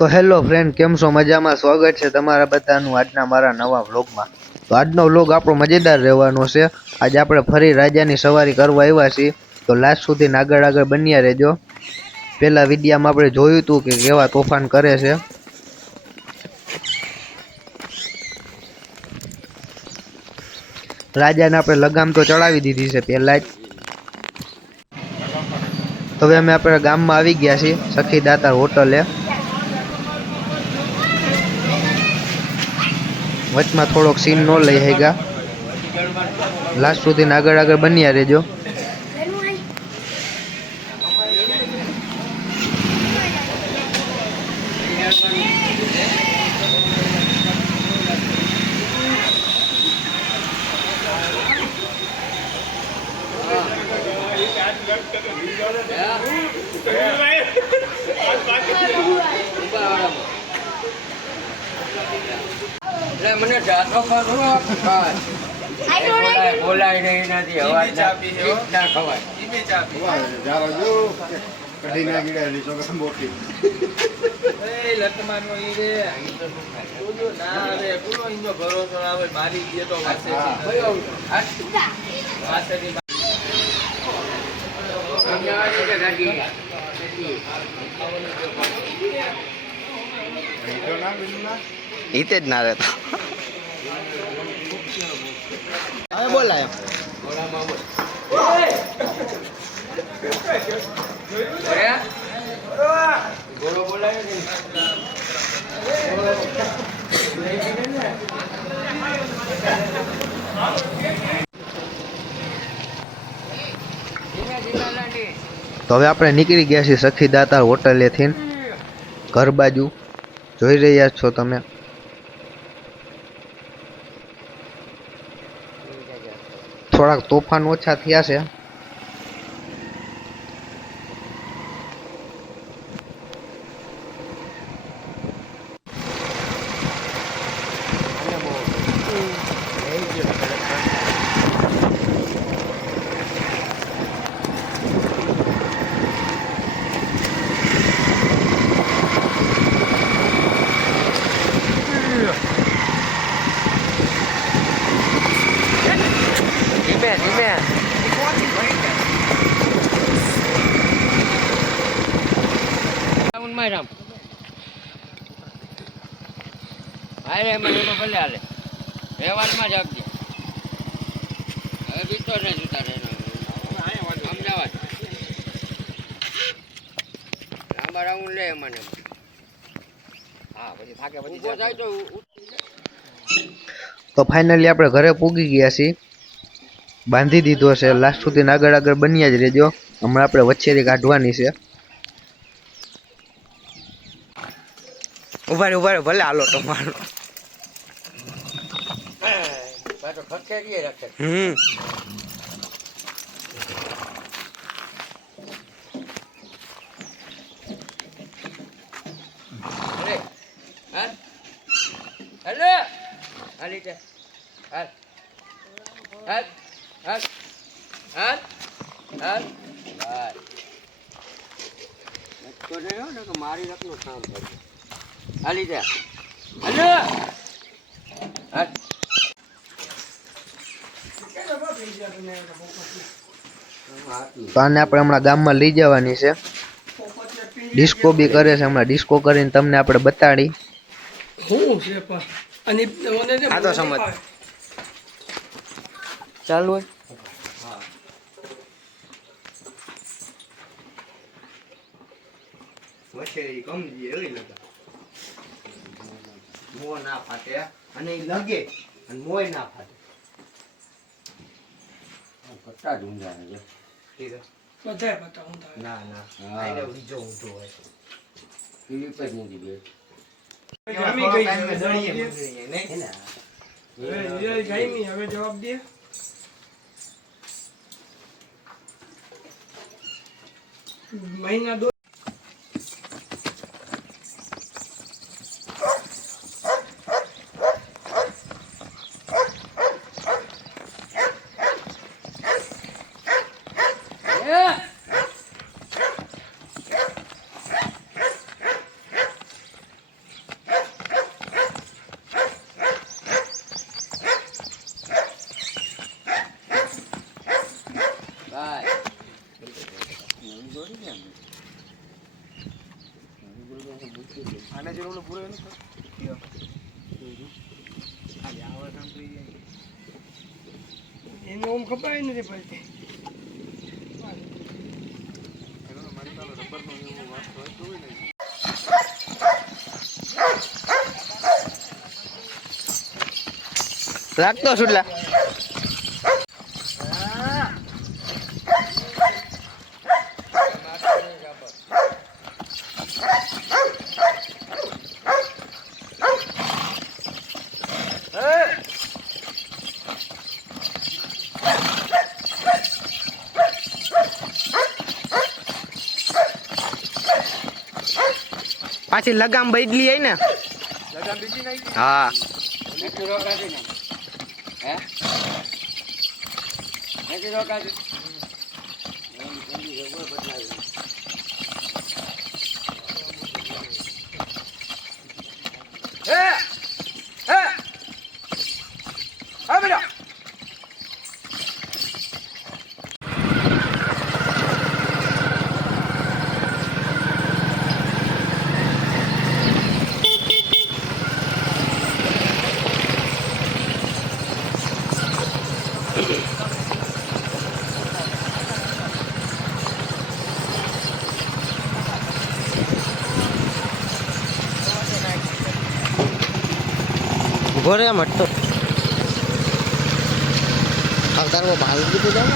તો hello friend, કેમ છો? મજામાં? સ્વાગત છે તમારા બધાનું આજના મારા નવા વ્લોગમાં. તો આજનો વ્લોગ આપણો મજેદાર રહેવાનો છે. આજે આપણે ફરી રાજાની સવારી કરવા આવ્યા છીએ, તો લાસ્ટ સુધી આગળ બન્યા રહેજો. પેલા વિડીયામાં આપણે જોયું હતું કે કેવા તોફાન કરે છે. રાજાને આપણે લગામ તો ચડાવી દીધી છે પહેલા જ. તો હવે અમે આપણે ગામમાં આવી ગયા છીએ, સખી દાતાર હોટલે. વચમાં થોડોક સીન નો લઈ હેગા, લાસ્ટ સુધી આગળ બન્યા રહેજો. મને જાતો બોલાય નહીં નથી અવાજ ના ખવાય કઢી ના ગીડા છોકરા મોટી લતમાનો ઈ રે ના રે પૂરો ઇનો ભરોસો આવે મારી દે તો વાસે ઈતે જ ના રહેતો. હવે બોલાય ગોળો બોલાય તો હવે આપણે નીકળી ગયા છીએ સખી દાતાર હોટલેથી ઘર બાજુ. જોઈ રહ્યા છો તમે. થોડાક તોફાન ઓછા થયા છે. અરે મને તો ભલે હાલે વ્યવહારમાં જ આપજે. હવે બીતો ને જુતા રહે અમદાવાદ લાંબા રાઉન્ડ લે મને. હા પછી થાકે પછી જાય તો ફાઇનલી આપણે ઘરે પૂગી ગયા છીએ. બાંધી દીધો છે. લાસ્ટ સુધી આગળ બન્યા જ રહેજો. હમણાં આપણે વચ્ચેથી કાઢવાની છે. ઉભા ભલે હાલો તમારો. મારી રકનું કામ થયું. તો આને આપણે હમણાં ગામમાં લઈ જવાની છે. ડિસ્કો બી કરે છે. હમણાં ડિસ્કો કરીને તમને આપણે બતાડી. આ તો સમજ ચાલુ હોય. મોં ના ફાટે અને ઈ લગે અને મોય ના ફાટે. પટ્ટા જ ઊંધા છે. ઠીક છે બધાય પટ્ટા ઊંધા. ના આઈને બીજો ઊંધો હોય. ક્લિપ જ નથી બે. હવે જવાબ દે. મહિના દો. એનું ઓમ ખપાય નથી પડતી. રાખતો સુટલા પાછી લગામ બદલી આઈ ને હા નથી રોકાતી ને હે નથી રોકાતી ઉભો રે મટતો આવતાર ભાવ દીધું જાવ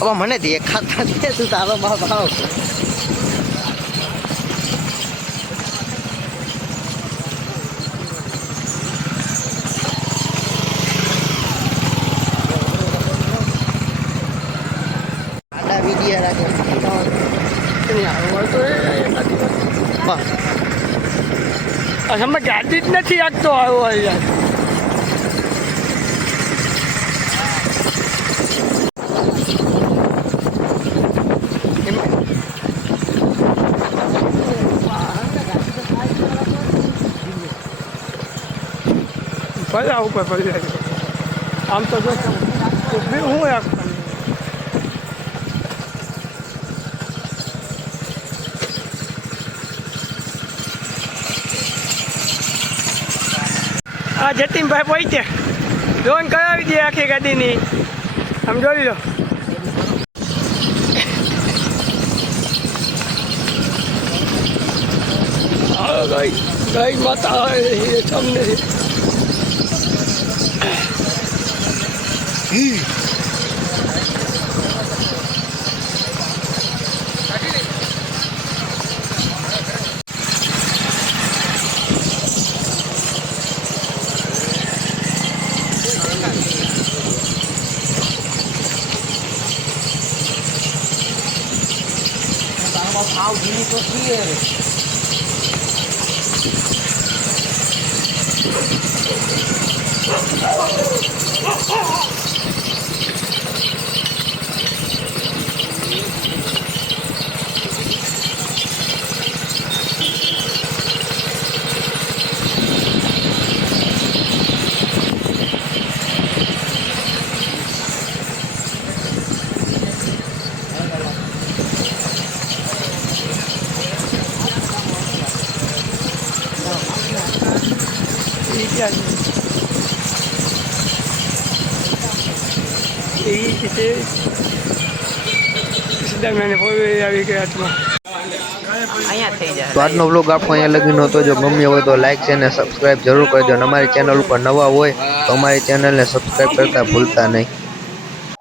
હવે મને દેખાતા દે તું તારો બાપ આવ આડા વિડિયા રાખે અમે ગાડી જ નથી આગતો આવ્યો અહીંયા. ભલે ઉપર ભલે આમ તો જો હું આ જતીનભાઈ પહોંચે લોન કરાવી દે આખી ગાડીની આમ જોઈ લો. ગાય માતા તમને ભાવ જીવી તો છીએ તો આજનો વ્લોગ આપણો અહીંયા લગીનો હતો. જો ગમ્યો હોય તો લાઈક છે અને સબસ્ક્રાઈબ જરૂર કરજો અને અમારી ચેનલ ઉપર નવા હોય તો અમારી ચેનલને સબસ્ક્રાઈબ કરતા ભૂલતા નહીં.